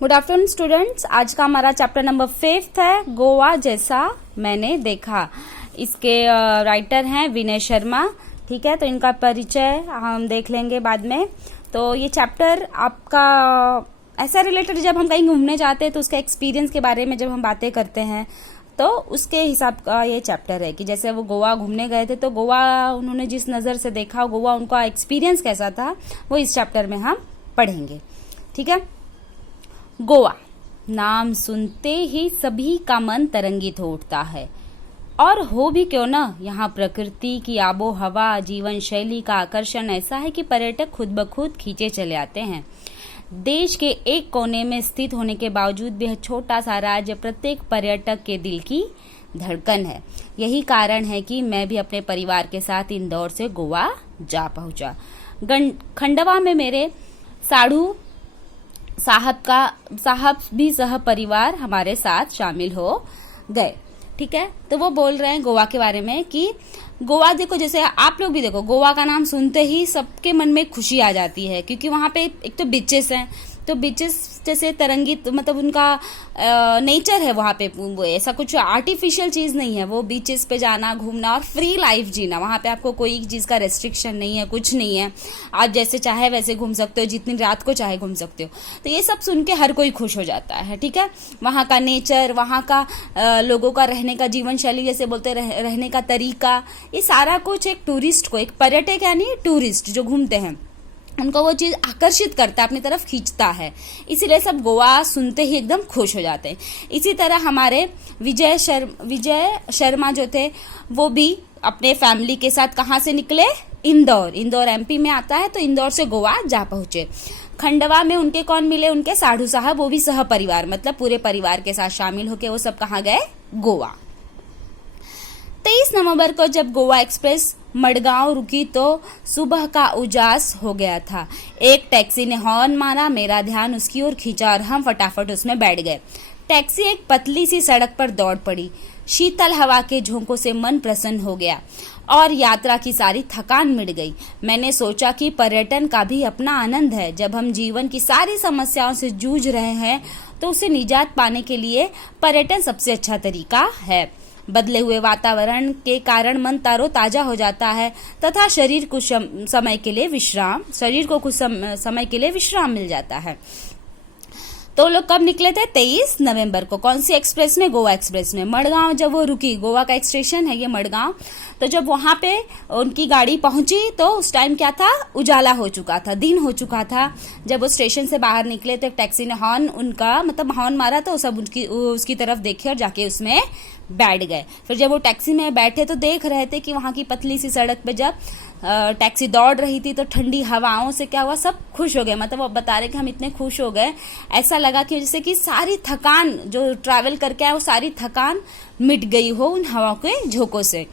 Good afternoon students. आज का हमारा चैप्टर नंबर 5 है, गोवा जैसा मैंने देखा। इसके राइटर हैं विनय शर्मा। ठीक है, तो इनका परिचय हम देख लेंगे बाद में। तो ये चैप्टर आपका ऐसा रिलेटेड, जब हम कहीं घूमने जाते हैं तो उसका एक्सपीरियंस के बारे में जब हम बातें करते हैं तो उसके हिसाब का ये चैप्टर है कि जैसे वो गोवा घूमने गए थे तो गोवा उन्होंने जिस नज़र से देखा, गोवा उनका एक्सपीरियंस कैसा था, वो इस चैप्टर में हम पढ़ेंगे। ठीक है। गोवा नाम सुनते ही सभी का मन तरंगित हो उठता है, और हो भी क्यों ना, यहाँ प्रकृति की आबो हवा, जीवन शैली का आकर्षण ऐसा है कि पर्यटक खुद ब खुद खींचे चले आते हैं। देश के एक कोने में स्थित होने के बावजूद भी यह छोटा सा राज्य प्रत्येक पर्यटक के दिल की धड़कन है। यही कारण है कि मैं भी अपने परिवार के साथ इंदौर से गोवा जा पहुंचा। खंडवा में मेरे साढ़ू साहब भी सह परिवार हमारे साथ शामिल हो गए। ठीक है, तो वो बोल रहे हैं गोवा के बारे में कि गोवा देखो, जैसे आप लोग भी देखो, गोवा का नाम सुनते ही सबके मन में खुशी आ जाती है, क्योंकि वहाँ पे एक तो बीचेस हैं, तो बीचेस जैसे तरंगित, मतलब उनका नेचर है वहाँ पे, वो ऐसा कुछ आर्टिफिशियल चीज़ नहीं है। वो बीचेस पे जाना, घूमना और फ्री लाइफ जीना, वहाँ पे आपको कोई चीज़ का रेस्ट्रिक्शन नहीं है, कुछ नहीं है। आप जैसे चाहे वैसे घूम सकते हो, जितनी रात को चाहे घूम सकते हो। तो ये सब सुन के हर कोई खुश हो जाता है। ठीक है, वहाँ का नेचर, वहाँ का लोगों का रहने का जीवन शैली, जैसे बोलते रहने का तरीका, ये सारा कुछ एक टूरिस्ट को, एक पर्यटक यानी टूरिस्ट जो घूमते हैं, उनको वो चीज़ आकर्षित करता है, अपनी तरफ खींचता है। इसीलिए सब गोवा सुनते ही एकदम खुश हो जाते हैं। इसी तरह हमारे विजय शर्मा जो थे, वो भी अपने फैमिली के साथ कहाँ से निकले, इंदौर एमपी में आता है, तो इंदौर से गोवा जा पहुंचे। खंडवा में उनके कौन मिले, उनके साढ़ू साहब, वो भी सह परिवार, मतलब पूरे परिवार के साथ शामिल होके वो सब कहाँ गए, गोवा। 23 नवंबर को जब गोवा एक्सप्रेस मडगांव रुकी तो सुबह का उजास हो गया था। एक टैक्सी ने हॉर्न मारा, मेरा ध्यान उसकी ओर खींचा और हम फटाफट उसमें बैठ गए। टैक्सी एक पतली सी सड़क पर दौड़ पड़ी। शीतल हवा के झोंकों से मन प्रसन्न हो गया और यात्रा की सारी थकान मिट गई। मैंने सोचा कि पर्यटन का भी अपना आनंद है। जब हम जीवन की सारी समस्याओं से जूझ रहे हैं तो उसे निजात पाने के लिए पर्यटन सबसे अच्छा तरीका है। बदले हुए वातावरण के कारण मन ताजा हो जाता है तथा शरीर को कुछ समय के लिए विश्राम मिल जाता है। तो लोग कब निकले थे, 23 नवंबर को। कौन सी एक्सप्रेस में, गोवा एक्सप्रेस में। मडगांव जब वो रुकी, गोवा का एक स्टेशन है ये मडगांव, तो जब वहां पे उनकी गाड़ी पहुंची तो उस टाइम क्या था, उजाला हो चुका था, दिन हो चुका था। जब वो स्टेशन से बाहर निकले तो टैक्सी ने हॉर्न मारा, तो सब उसकी तरफ देखे और जाके उसमें बैठ गए। फिर जब वो टैक्सी में बैठे तो देख रहे थे कि वहां की पतली सी सड़क पे जब टैक्सी दौड़ रही थी तो ठंडी हवाओं से क्या हुआ, सब खुश हो गए। मतलब वो बता रहे कि हम इतने खुश हो गए, ऐसा लगा कि जैसे कि सारी थकान जो ट्रैवल करके आए वो सारी थकान मिट गई हो उन हवाओं के झोंकों से।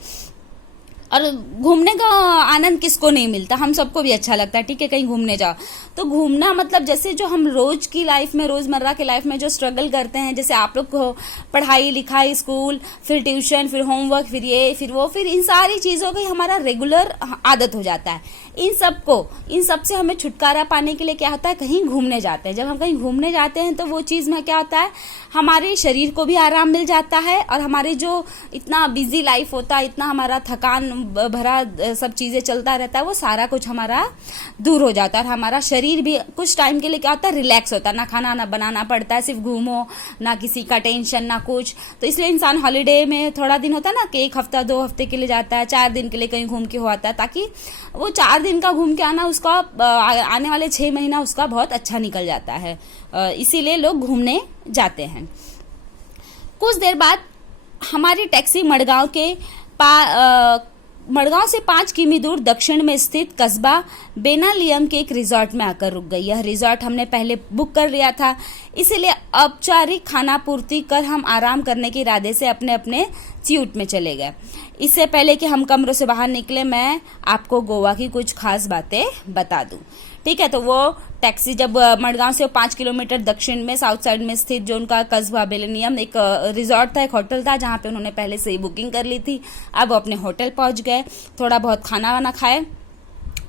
और घूमने का आनंद किसको नहीं मिलता, हम सबको भी अच्छा लगता है। ठीक है, कहीं घूमने जाओ तो घूमना, मतलब जैसे जो हम रोज की लाइफ में, रोजमर्रा की लाइफ में जो स्ट्रगल करते हैं, जैसे आप लोग को पढ़ाई लिखाई, स्कूल, फिर ट्यूशन, फिर होमवर्क, फिर ये फिर वो, फिर इन सारी चीजों की हमारा रेगुलर आदत हो जाता है। इन सब से हमें छुटकारा पाने के लिए क्या होता है, कहीं घूमने जाते हैं। जब हम कहीं घूमने जाते हैं तो वो चीज में क्या होता है, हमारे शरीर को भी आराम मिल जाता है और हमारी जो इतना बिजी लाइफ होता है, इतना हमारा थकान भरा सब चीजें चलता रहता है, वो सारा कुछ हमारा दूर हो जाता है। और हमारा शरीर भी कुछ टाइम के लिए क्या होता है, रिलैक्स होता है। ना खाना ना बनाना पड़ता है, सिर्फ घूमो, ना किसी का टेंशन ना कुछ। तो इसलिए इंसान हॉलीडे में थोड़ा दिन होता है ना, कि 1 हफ्ता 2 हफ्ते के लिए जाता है, 4 दिन के लिए कहीं घूम के हो आता है, ताकि वो 4 दिन का घूम के आना, उसका आने वाले 6 महीना उसका बहुत अच्छा निकल जाता है। इसीलिए लोग घूमने जाते हैं। कुछ देर बाद हमारी टैक्सी मडगांव से 5 किमी दूर दक्षिण में स्थित कस्बा बेनालियम के एक रिजॉर्ट में आकर रुक गई। यह रिजॉर्ट हमने पहले बुक कर लिया था, इसीलिए औपचारिक खाना पूर्ति कर हम आराम करने के इरादे से अपने अपने सीट में चले गए। इससे पहले कि हम कमरों से बाहर निकले, मैं आपको गोवा की कुछ खास बातें बता दूं। ठीक है, तो वो टैक्सी जब मडगांव से 5 किलोमीटर दक्षिण में साउथ साइड में स्थित जो उनका कस्बा बेलेनियम एक रिजॉर्ट था, एक होटल था, जहाँ पे उन्होंने पहले से ही बुकिंग कर ली थी। अब वो अपने होटल पहुंच गए, थोड़ा बहुत खाना वाना खाए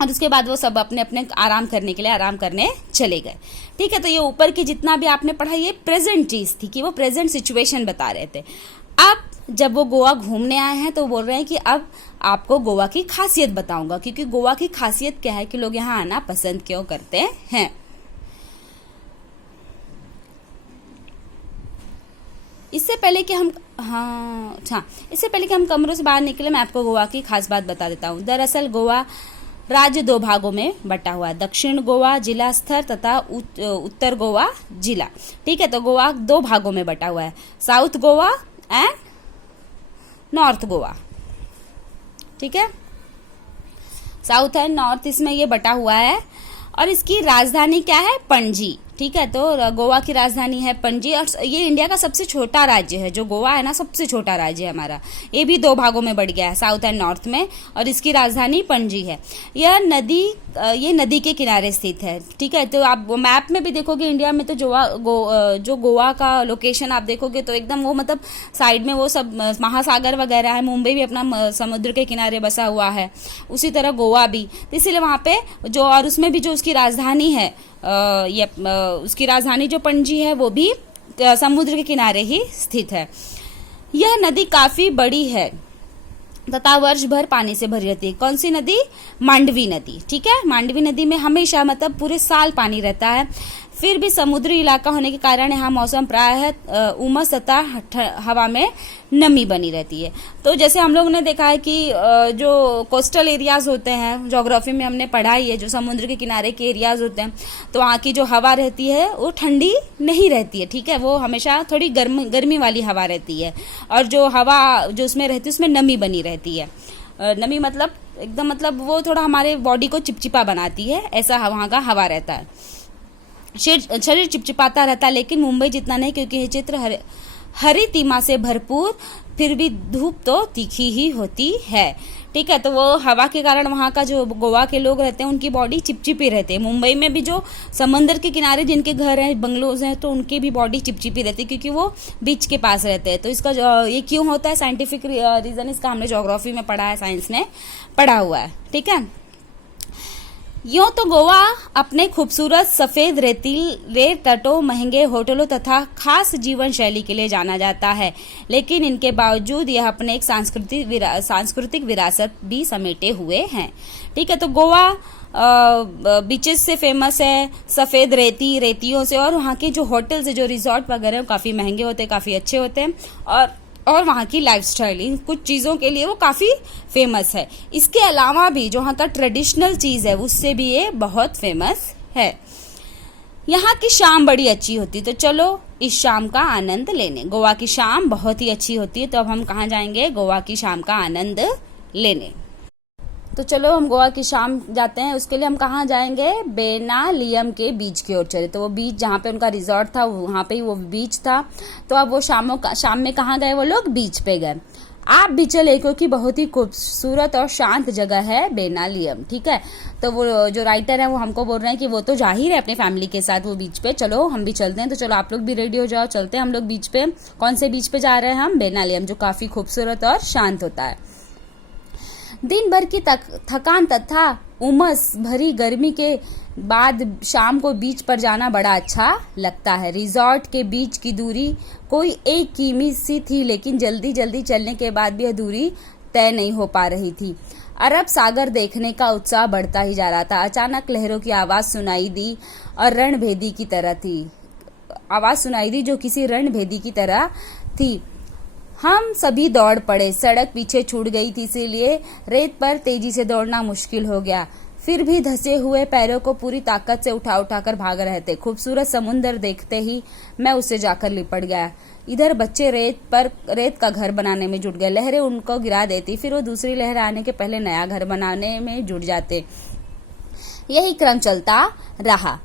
और उसके बाद वो सब अपने अपने आराम करने के लिए आराम करने चले गए। ठीक है, तो ये ऊपर की जितना भी आपने पढ़ा ये प्रेजेंट चीज थी कि वो प्रेजेंट सिचुएशन बता रहे थे। अब जब वो गोवा घूमने आए हैं तो बोल रहे हैं कि अब आपको गोवा की खासियत बताऊंगा, क्योंकि गोवा की खासियत क्या है कि लोग यहाँ आना पसंद क्यों करते हैं। इससे पहले कि हम इससे पहले कि हम कमरों से बाहर निकले, मैं आपको गोवा की खास बात बता देता हूँ। दरअसल गोवा राज्य 2 भागों में बटा हुआ है, दक्षिण गोवा जिला स्तर तथा उत्तर गोवा जिला। ठीक है, तो गोवा 2 भागों में बटा हुआ है, south Goa and north Goa. ठीक है, साउथ एंड नॉर्थ इसमें ये बटा हुआ है। और इसकी राजधानी क्या है? पणजी। ठीक है, तो गोवा की राजधानी है पणजी। और ये इंडिया का सबसे छोटा राज्य है, जो गोवा है ना, सबसे छोटा राज्य है हमारा। ये भी 2 भागों में बढ़ गया है, साउथ एंड नॉर्थ में, और इसकी राजधानी पणजी है। ये नदी के किनारे स्थित है। ठीक है, तो आप मैप में भी देखोगे इंडिया में तो जो गोवा का लोकेशन आप देखोगे तो एकदम वो मतलब साइड में वो सब महासागर वगैरह है। मुंबई भी अपना समुद्र के किनारे बसा हुआ है, उसी तरह गोवा भी। तो इसीलिए वहां पे जो, और उसमें भी जो उसकी राजधानी है, उसकी राजधानी जो पणजी है वो भी समुद्र के किनारे ही स्थित है। यह नदी काफी बड़ी है तथा वर्ष भर पानी से भरी रहती है। कौन सी नदी? मांडवी नदी। ठीक है, मांडवी नदी में हमेशा मतलब पूरे साल पानी रहता है। फिर भी समुद्री इलाका होने के कारण यहाँ मौसम प्रायः उमस तथा हवा में नमी बनी रहती है। तो जैसे हम लोग ने देखा है कि जो कोस्टल एरियाज होते हैं, ज्योग्राफी में हमने पढ़ा ही है, जो समुद्र के किनारे के एरियाज होते हैं, तो वहाँ की जो हवा रहती है वो ठंडी नहीं रहती है। ठीक है, वो हमेशा थोड़ी गर्मी वाली हवा रहती है, और जो हवा जो उसमें रहती है उसमें नमी बनी रहती है। नमी मतलब एकदम मतलब वो थोड़ा हमारे बॉडी को चिपचिपा बनाती है, ऐसा वहाँ का हवा रहता है। शरीर चिपचिपाता रहता है, लेकिन मुंबई जितना नहीं, क्योंकि ये चित्र हरी तीमा से भरपूर, फिर भी धूप तो तीखी ही होती है। ठीक है, तो वो हवा के कारण वहाँ का जो गोवा के लोग रहते हैं उनकी बॉडी चिपचिपी रहती है। मुंबई में भी जो समंदर के किनारे जिनके घर हैं, बंगलोज हैं, तो उनकी भी बॉडी चिपचिपी रहती है, क्योंकि वो बीच के पास रहते हैं। तो इसका ये क्यों होता है, साइंटिफिक रीजन इसका हमने ज्योग्राफी में पढ़ा है, साइंस ने पढ़ा हुआ है। ठीक है, यूं तो गोवा अपने खूबसूरत सफेद रेतीले तटों, महंगे होटलों तथा खास जीवन शैली के लिए जाना जाता है, लेकिन इनके बावजूद यह अपने एक सांस्कृतिक विरासत भी समेटे हुए हैं। ठीक है, तो गोवा बीचेस से फेमस है, सफेद रेतियों से, और वहाँ के जो होटल्स है, जो रिजॉर्ट वगैरह काफी महंगे होते हैं, काफी अच्छे होते हैं, और वहाँ की लाइफस्टाइल इन कुछ चीज़ों के लिए वो काफ़ी फेमस है। इसके अलावा भी जो वहाँ का ट्रेडिशनल चीज़ है उससे भी ये बहुत फेमस है। यहाँ की शाम बड़ी अच्छी होती है, तो चलो इस शाम का आनंद लेने। गोवा की शाम बहुत ही अच्छी होती है, तो अब हम कहाँ जाएंगे? गोवा की शाम का आनंद लेने। तो चलो हम गोवा की शाम जाते हैं। उसके लिए हम कहाँ जाएंगे? बेनालियम के बीच की ओर चले। तो वो बीच जहाँ पे उनका रिजॉर्ट था वहाँ पे ही वो बीच था। तो अब वो शाम में कहाँ गए वो लोग? बीच पे गए। आप भी चले, क्योंकि बहुत ही खूबसूरत और शांत जगह है बेनालियम। ठीक है, तो वो जो राइटर है वो हमको बोल रहे हैं कि वो तो जा ही रहे अपने फैमिली के साथ वो बीच पे, चलो हम भी चलते हैं। तो चलो आप लोग भी रेडी हो जाओ, चलते हैं हम लोग बीच पे। कौन से बीच पे जा रहे हैं हम? बेनालियम, जो काफी खूबसूरत और शांत होता है। दिन भर की थकान तथा उमस भरी गर्मी के बाद शाम को बीच पर जाना बड़ा अच्छा लगता है। रिजॉर्ट के बीच की दूरी कोई 1 किमी सी थी, लेकिन जल्दी जल्दी चलने के बाद भी यह दूरी तय नहीं हो पा रही थी। अरब सागर देखने का उत्साह बढ़ता ही जा रहा था। अचानक लहरों की आवाज सुनाई दी और रणभेदी की तरह थी। आवाज सुनाई दी जो किसी रणभेदी की तरह थी। हम सभी दौड़ पड़े। सड़क पीछे छूट गई थी, इसीलिए रेत पर तेजी से दौड़ना मुश्किल हो गया। फिर भी धंसे हुए पैरों को पूरी ताकत से उठा उठाकर भाग रहे थे। खूबसूरत समुंदर देखते ही मैं उससे जाकर लिपट गया। इधर बच्चे रेत का घर बनाने में जुट गए। लहरें उनको गिरा देती, फिर वो दूसरी लहर आने के पहले नया घर बनाने में जुट जाते। यही क्रम चलता रहा।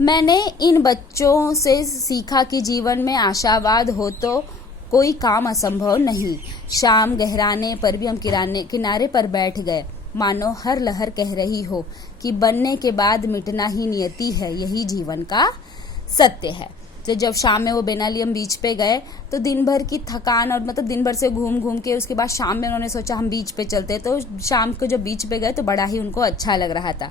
मैंने इन बच्चों से सीखा कि जीवन में आशावाद हो तो कोई काम असंभव नहीं। शाम गहराने पर भी हम किनारे पर बैठ गए, मानो हर लहर कह रही हो कि बनने के बाद मिटना ही नियति है, यही जीवन का सत्य है। तो जब शाम में वो बेनाली हम बीच पे गए तो दिन भर की थकान और मतलब दिन भर से घूम घूम के उसके बाद शाम में उन्होंने सोचा हम बीच पे चलते हैं। तो शाम को जब बीच पे गए तो बड़ा ही उनको अच्छा लग रहा था।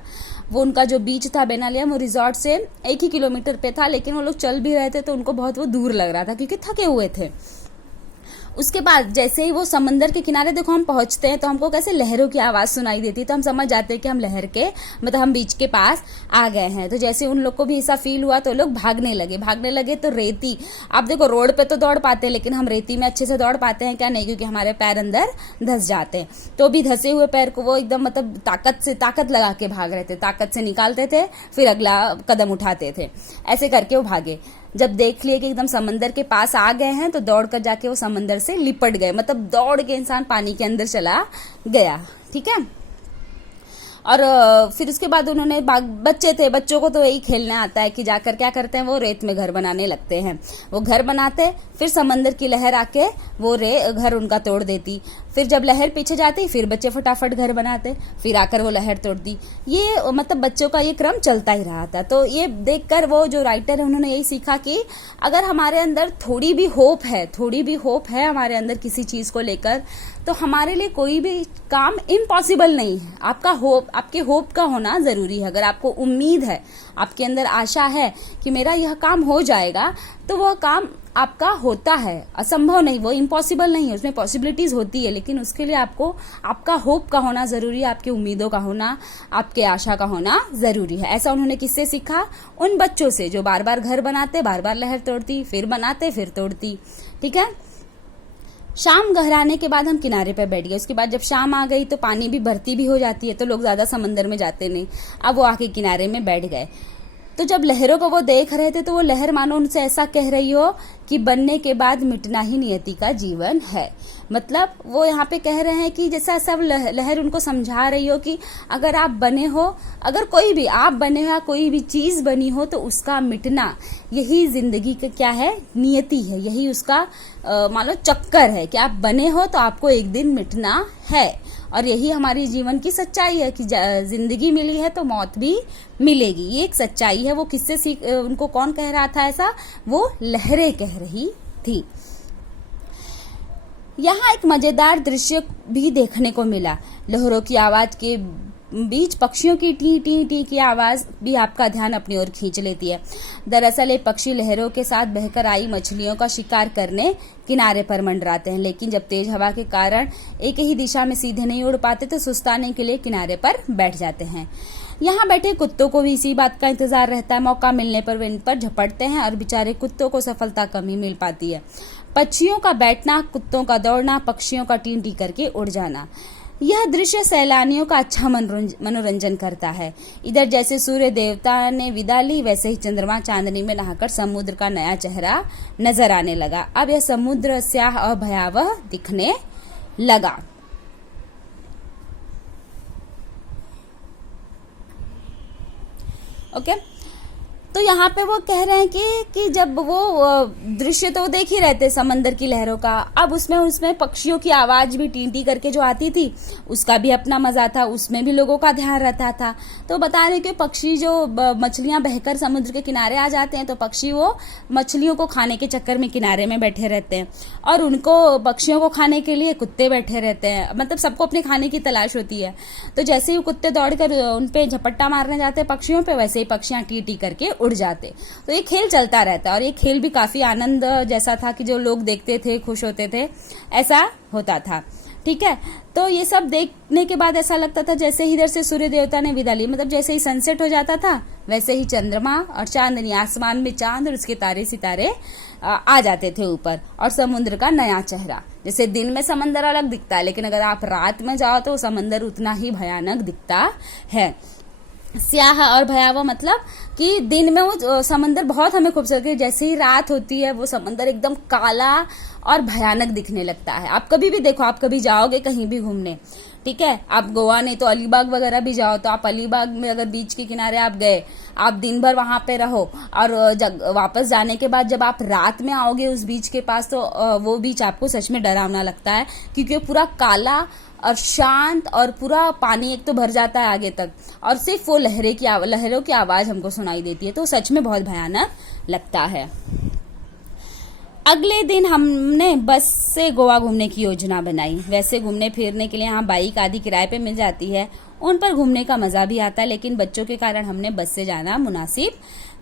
वो उनका जो बीच था बेनालियम वो रिजॉर्ट से 1 ही किलोमीटर पे था, लेकिन वो लोग चल भी रहे थे तो उनको बहुत वो दूर लग रहा था क्योंकि थके हुए थे। उसके बाद जैसे ही वो समंदर के किनारे देखो हम पहुंचते हैं तो हमको कैसे लहरों की आवाज सुनाई देती है, तो हम समझ जाते हैं कि हम लहर के मतलब हम बीच के पास आ गए हैं। तो जैसे उन लोग को भी ऐसा फील हुआ तो लोग भागने लगे। तो रेती, आप देखो रोड पे तो दौड़ पाते हैं लेकिन हम रेती में अच्छे से दौड़ पाते हैं क्या? नहीं, क्योंकि हमारे पैर अंदर धंस जाते हैं। तो भी धंसे हुए पैर को वो एकदम मतलब ताकत लगा के भाग रहे थे, ताकत से निकालते थे फिर अगला कदम उठाते थे, ऐसे करके वो भागे। जब देख लिए कि एकदम समंदर के पास आ गए हैं तो दौड़ कर जाके वो समंदर से लिपट गए, मतलब दौड़ के इंसान पानी के अंदर चला गया। ठीक है। और फिर उसके बाद उन्होंने बच्चे थे, बच्चों को तो यही खेलने आता है कि जाकर क्या करते हैं वो रेत में घर बनाने लगते हैं। वो घर बनाते, फिर समंदर की लहर आके वो घर उनका तोड़ देती। फिर जब लहर पीछे जाती फिर बच्चे फटाफट घर बनाते, फिर आकर वो लहर तोड़ती। ये मतलब बच्चों का ये क्रम चलता ही रहा था। तो ये देखकर वो जो राइटर है उन्होंने यही सीखा कि अगर हमारे अंदर थोड़ी भी होप है हमारे अंदर किसी चीज को लेकर, तो हमारे लिए कोई भी काम इम्पॉसिबल नहीं है। आपके होप का होना जरूरी है। अगर आपको उम्मीद है, आपके अंदर आशा है कि मेरा यह काम हो जाएगा, तो वह काम आपका होता है। असंभव नहीं, वो इम्पॉसिबल नहीं है, उसमें पॉसिबिलिटीज होती है, लेकिन उसके लिए आपको आपका होप का होना जरूरी है, आपकी उम्मीदों का होना, आपके आशा का होना जरूरी है। ऐसा उन्होंने किससे सीखा? उन बच्चों से जो बार बार घर बनाते, बार बार लहर तोड़ती, फिर बनाते फिर तोड़ती। ठीक है। शाम गहराने के बाद हम किनारे पर बैठ गए। उसके बाद जब शाम आ गई तो पानी भी भरती भी हो जाती है, तो लोग ज्यादा समंदर में जाते नहीं। अब वो आके किनारे में बैठ गए। तो जब लहरों को वो देख रहे थे तो वो लहर मानो उनसे ऐसा कह रही हो कि बनने के बाद मिटना ही नियति का जीवन है। मतलब वो यहाँ पे कह रहे हैं कि जैसा सब लहर उनको समझा रही हो कि अगर आप बने हो, अगर कोई भी आप बने हो या कोई भी चीज बनी हो, तो उसका मिटना यही जिंदगी का क्या है? नियति है। यही उसका मान लो चक्कर है कि आप बने हो तो आपको एक दिन मिटना है। और यही हमारी जीवन की सच्चाई है कि जिंदगी मिली है तो मौत भी मिलेगी। ये एक सच्चाई है। वो किससे उनको कौन कह रहा था ऐसा? वो लहरें कह रही थी। यहाँ एक मजेदार दृश्य भी देखने को मिला। लहरों की आवाज के बीच पक्षियों की टी टी टी की आवाज भी आपका ध्यान अपनी ओर खींच लेती है। दरअसल ये पक्षी लहरों के साथ बहकर आई मछलियों का शिकार करने किनारे पर मंडराते हैं, लेकिन जब तेज हवा के कारण एक ही दिशा में सीधे नहीं उड़ पाते तो सुस्ताने के लिए किनारे पर बैठ जाते हैं। यहाँ बैठे कुत्तों को भी इसी बात का इंतजार रहता है। मौका मिलने पर वे इन पर झपटते हैं और बेचारे कुत्तों को सफलता कम ही मिल पाती है। पक्षियों का बैठना, कुत्तों का दौड़ना, पक्षियों का टी टी करके उड़ जाना, यह दृश्य सैलानियों का अच्छा मनोरंजन करता है। इधर जैसे सूर्य देवता ने विदा ली, वैसे ही चंद्रमा चांदनी में नहाकर समुद्र का नया चेहरा नजर आने लगा। अब यह समुद्र स्याह और भयावह दिखने लगा। ओके। तो यहाँ पे वो कह रहे हैं कि जब वो दृश्य तो देख ही रहते समंदर की लहरों का, अब उसमें पक्षियों की आवाज भी टी टी करके जो आती थी उसका भी अपना मजा था, उसमें भी लोगों का ध्यान रहता था। तो बता रहे कि पक्षी जो मछलियां बहकर समुद्र के किनारे आ जाते हैं तो पक्षी वो मछलियों को खाने के चक्कर में किनारे में बैठे रहते हैं, और उनको पक्षियों को खाने के लिए कुत्ते बैठे रहते हैं। मतलब सबको अपने खाने की तलाश होती है। तो जैसे ही कुत्ते दौड़कर उनपे झपट्टा मारने जाते हैं पक्षियों पे, वैसे ही पक्षियां टी टी करके उड़ जाते। तो ये खेल चलता रहता है, और ये खेल भी काफी आनंद जैसा था कि जो लोग देखते थे खुश होते थे, ऐसा होता था। ठीक है। तो ये सब देखने के बाद ऐसा लगता था जैसे ही इधर से सूर्य देवता ने विदा ली, मतलब जैसे ही सनसेट हो जाता था वैसे ही चंद्रमा और चांदनी, आसमान में चांद और उसके तारे सितारे आ जाते थे ऊपर, और समुद्र का नया चेहरा। जैसे दिन में समंदर अलग दिखता है, लेकिन अगर आप रात में जाओ तो समंदर उतना ही भयानक दिखता है। स्याह और भयावह मतलब कि दिन में वो समंदर बहुत हमें खूबसूरत, जैसे ही रात होती है वो समंदर एकदम काला और भयानक दिखने लगता है। आप कभी भी देखो, आप कभी जाओगे कहीं भी घूमने, ठीक है, आप गोवा नहीं तो अलीबाग वगैरह भी जाओ, तो आप अलीबाग में अगर बीच के किनारे आप गए, आप दिन भर वहां पे रहो, और वापस जाने के बाद जब आप रात में आओगे उस बीच के पास, तो वो बीच आपको सच में डरावना लगता है, क्योंकि पूरा काला और शांत, और पूरा पानी एक तो भर जाता है आगे तक, और सिर्फ वो लहरों की आवाज हमको सुनाई देती है। तो सच में बहुत भयानक लगता है। अगले दिन हमने बस से गोवा घूमने की योजना बनाई। वैसे घूमने फिरने के लिए यहाँ बाइक आदि किराए पे मिल जाती है, उन पर घूमने का मजा भी आता है, लेकिन बच्चों के कारण हमने बस से जाना मुनासिब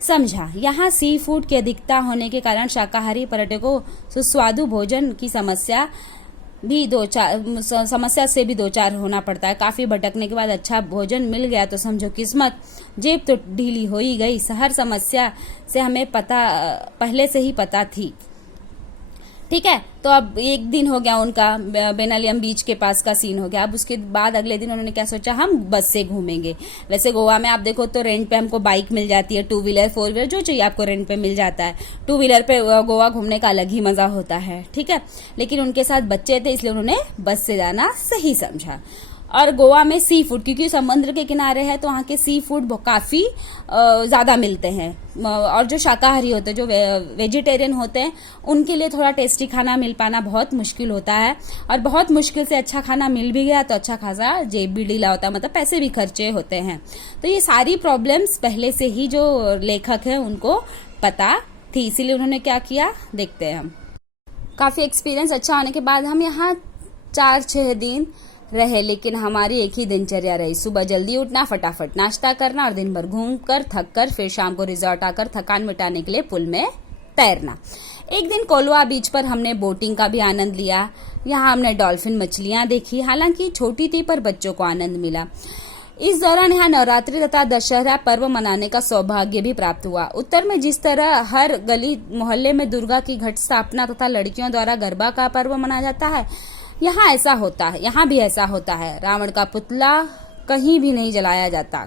समझा। यहाँ सी फूड की अधिकता होने के कारण शाकाहारी पर्यटकों सुस्वादु भोजन की समस्या से भी दो चार होना पड़ता है। काफी भटकने के बाद अच्छा भोजन मिल गया तो समझो किस्मत, जेब तो ढीली हो ही गई। हर समस्या से हमें पहले से ही पता थी। ठीक है, तो अब एक दिन हो गया उनका बेनालियम बीच के पास का सीन हो गया। अब उसके बाद अगले दिन उन्होंने क्या सोचा, हम बस से घूमेंगे। वैसे गोवा में आप देखो तो रेंट पे हमको बाइक मिल जाती है, 2 व्हीलर 4 व्हीलर जो चाहिए आपको रेंट पे मिल जाता है। 2 व्हीलर पे गोवा घूमने का अलग ही मजा होता है। ठीक है, लेकिन उनके साथ बच्चे थे इसलिए उन्होंने बस से जाना सही समझा। और गोवा में सी फूड, क्योंकि समुद्र के किनारे है तो वहाँ के सी फूड काफी ज्यादा मिलते हैं। और जो शाकाहारी होते हैं, जो वेजिटेरियन होते हैं, उनके लिए थोड़ा टेस्टी खाना मिल पाना बहुत मुश्किल होता है। और बहुत मुश्किल से अच्छा खाना मिल भी गया तो अच्छा खासा जेब भी ढीला होता है, मतलब पैसे भी खर्चे होते हैं। तो ये सारी प्रॉब्लम्स पहले से ही जो लेखक है उनको पता थी, इसीलिए उन्होंने क्या किया देखते हैं हम। काफी एक्सपीरियंस अच्छा होने के बाद हम यहाँ 4-6 दिन रहे, लेकिन हमारी एक ही दिनचर्या रही। सुबह जल्दी उठना, फटाफट नाश्ता करना और दिन भर घूम कर थक कर फिर शाम को रिजॉर्ट आकर थकान मिटाने के लिए पुल में तैरना। एक दिन कोलवा बीच पर हमने बोटिंग का भी आनंद लिया। यहाँ हमने डॉल्फिन मछलियां देखी, हालांकि छोटी थी पर बच्चों को आनंद मिला। इस दौरान यहाँ नवरात्रि तथा दशहरा पर्व मनाने का सौभाग्य भी प्राप्त हुआ। उत्तर में जिस तरह हर गली मोहल्ले में दुर्गा की घट स्थापना तथा लड़कियों द्वारा गरबा का पर्व मनाया जाता है, यहाँ ऐसा होता है, यहाँ भी ऐसा होता है। रावण का पुतला कहीं भी नहीं जलाया जाता,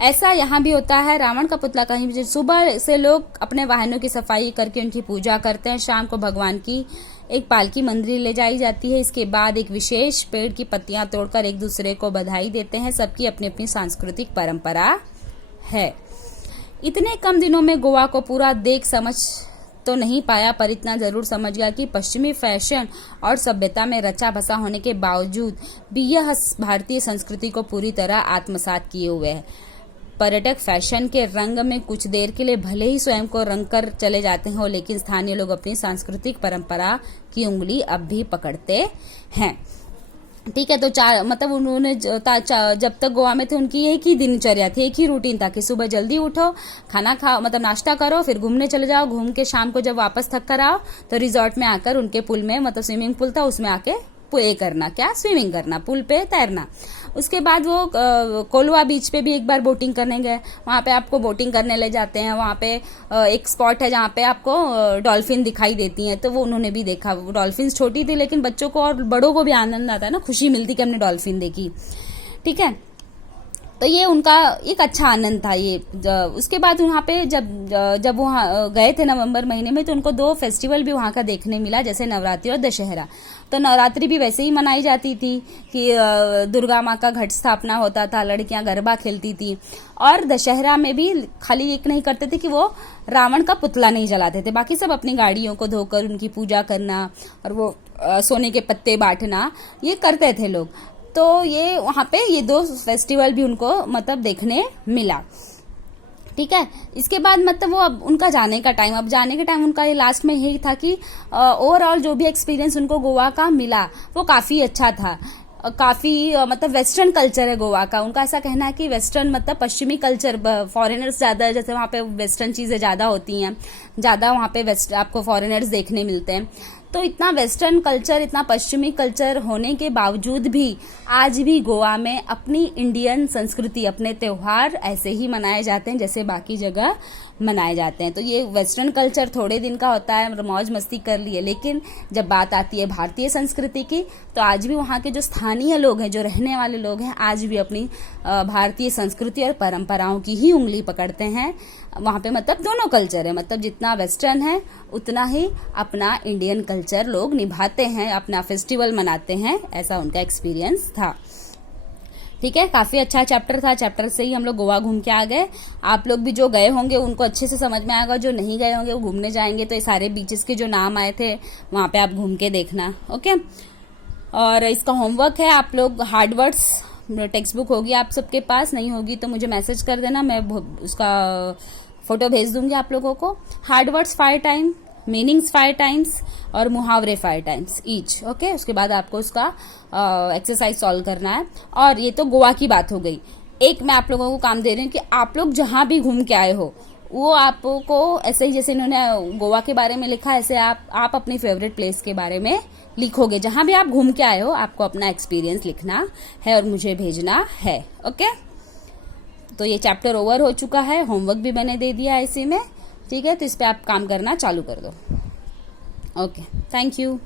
ऐसा यहाँ भी होता है। रावण का पुतला कहीं भी, सुबह से लोग अपने वाहनों की सफाई करके उनकी पूजा करते हैं। शाम को भगवान की एक पालकी मंदिर ले जाई जाती है। इसके बाद एक विशेष पेड़ की पत्तियां तोड़कर एक दूसरे को बधाई देते हैं। सबकी अपनी अपनी सांस्कृतिक परंपरा है। इतने कम दिनों में गोवा को पूरा देख समझ तो नहीं पाया, पर इतना जरूर समझ गया कि पश्चिमी फैशन और सभ्यता में रचा बसा होने के बावजूद भी यह भारतीय संस्कृति को पूरी तरह आत्मसात किए हुए है। पर्यटक फैशन के रंग में कुछ देर के लिए भले ही स्वयं को रंग कर चले जाते हो, लेकिन स्थानीय लोग अपनी सांस्कृतिक परंपरा की उंगली अब भी पकड़ते हैं। ठीक है, तो मतलब उन्होंने जब तक गोवा में थे उनकी एक ही दिनचर्या थी, एक ही रूटीन था कि सुबह जल्दी उठो, खाना खाओ, मतलब नाश्ता करो, फिर घूमने चले जाओ, घूम के शाम को जब वापस थक कर आओ तो रिजॉर्ट में आकर उनके पुल में, मतलब स्विमिंग पूल था उसमें आके करना, क्या स्विमिंग करना, पुल पे तैरना। उसके बाद वो कोलवा बीच पे भी एक बार बोटिंग करने गए। वहाँ पे आपको बोटिंग करने ले जाते हैं। वहाँ पे एक स्पॉट है जहाँ पे आपको डॉल्फिन दिखाई देती हैं, तो वो उन्होंने भी देखा। डॉल्फिन छोटी थी लेकिन बच्चों को और बड़ों को भी आनंद आता है ना, खुशी मिलती कि हमने डॉल्फिन देखी। ठीक है, तो ये उनका एक अच्छा आनंद था ये। उसके बाद वहाँ पे जब वहाँ गए थे नवंबर महीने में, तो उनको 2 फेस्टिवल भी वहाँ का देखने मिला, जैसे नवरात्रि और दशहरा। तो नवरात्रि भी वैसे ही मनाई जाती थी कि दुर्गा माँ का घट स्थापना होता था, लड़कियां गरबा खेलती थी। और दशहरा में भी खाली एक नहीं करते थे कि वो रावण का पुतला नहीं जलाते थे, बाकी सब अपनी गाड़ियों को धोकर उनकी पूजा करना और वो सोने के पत्ते बांटना, ये करते थे लोग। तो ये वहाँ पे ये 2 फेस्टिवल भी उनको मतलब देखने मिला। ठीक है, इसके बाद मतलब वो अब उनका जाने का टाइम, अब जाने के टाइम उनका ये लास्ट में यही था कि ओवरऑल जो भी एक्सपीरियंस उनको गोवा का मिला वो काफी अच्छा था। काफी मतलब वेस्टर्न कल्चर है गोवा का। उनका ऐसा कहना है कि वेस्टर्न मतलब पश्चिमी कल्चर, फॉरेनर्स ज्यादा, जैसे वहाँ पे वेस्टर्न चीजें ज्यादा होती हैं, ज्यादा वहाँ पे आपको फॉरेनर्स देखने मिलते हैं। तो इतना वेस्टर्न कल्चर, इतना पश्चिमी कल्चर होने के बावजूद भी आज भी गोवा में अपनी इंडियन संस्कृति, अपने त्योहार ऐसे ही मनाए जाते हैं जैसे बाकी जगह मनाए जाते हैं। तो ये वेस्टर्न कल्चर थोड़े दिन का होता है, मौज मस्ती कर लिए, लेकिन जब बात आती है भारतीय संस्कृति की तो आज भी वहाँ के जो स्थानीय लोग हैं, जो रहने वाले लोग हैं, आज भी अपनी भारतीय संस्कृति और परंपराओं की ही उंगली पकड़ते हैं। वहाँ पे मतलब दोनों कल्चर है, मतलब जितना वेस्टर्न है उतना ही अपना इंडियन कल्चर लोग निभाते हैं, अपना फेस्टिवल मनाते हैं। ऐसा उनका एक्सपीरियंस था। ठीक है, काफी अच्छा चैप्टर था। चैप्टर से ही हम लोग गोवा घूम के आ गए। आप लोग भी जो गए होंगे उनको अच्छे से समझ में आएगा, जो नहीं गए होंगे वो घूमने जाएंगे तो ये सारे बीचेस के जो नाम आए थे वहां पे आप घूम के देखना। ओके, और इसका होमवर्क है, आप लोग हार्ड वर्ड्स टेक्स्ट बुक होगी आप सबके पास, नहीं होगी तो मुझे मैसेज कर देना, मैं उसका फोटो भेज दूंगी आप लोगों को। Hard words 5 time, meanings 5 times और मुहावरे 5 टाइम्स ईच। ओके, उसके बाद आपको उसका एक्सरसाइज सॉल्व करना है। और ये तो गोवा की बात हो गई। एक मैं आप लोगों को काम दे रही हूँ कि आप लोग जहां भी घूम के आए हो वो आपको ऐसे ही, जैसे इन्होंने गोवा के बारे में लिखा, ऐसे आप अपनी फेवरेट प्लेस के बारे में लिखोगे। जहां भी आप घूम के आए हो आपको अपना एक्सपीरियंस लिखना है और मुझे भेजना है। ओके, तो ये चैप्टर ओवर हो चुका है, होमवर्क भी मैंने दे दिया है इसी में। ठीक है, तो इस पे आप काम करना चालू कर दो। Okay, thank you.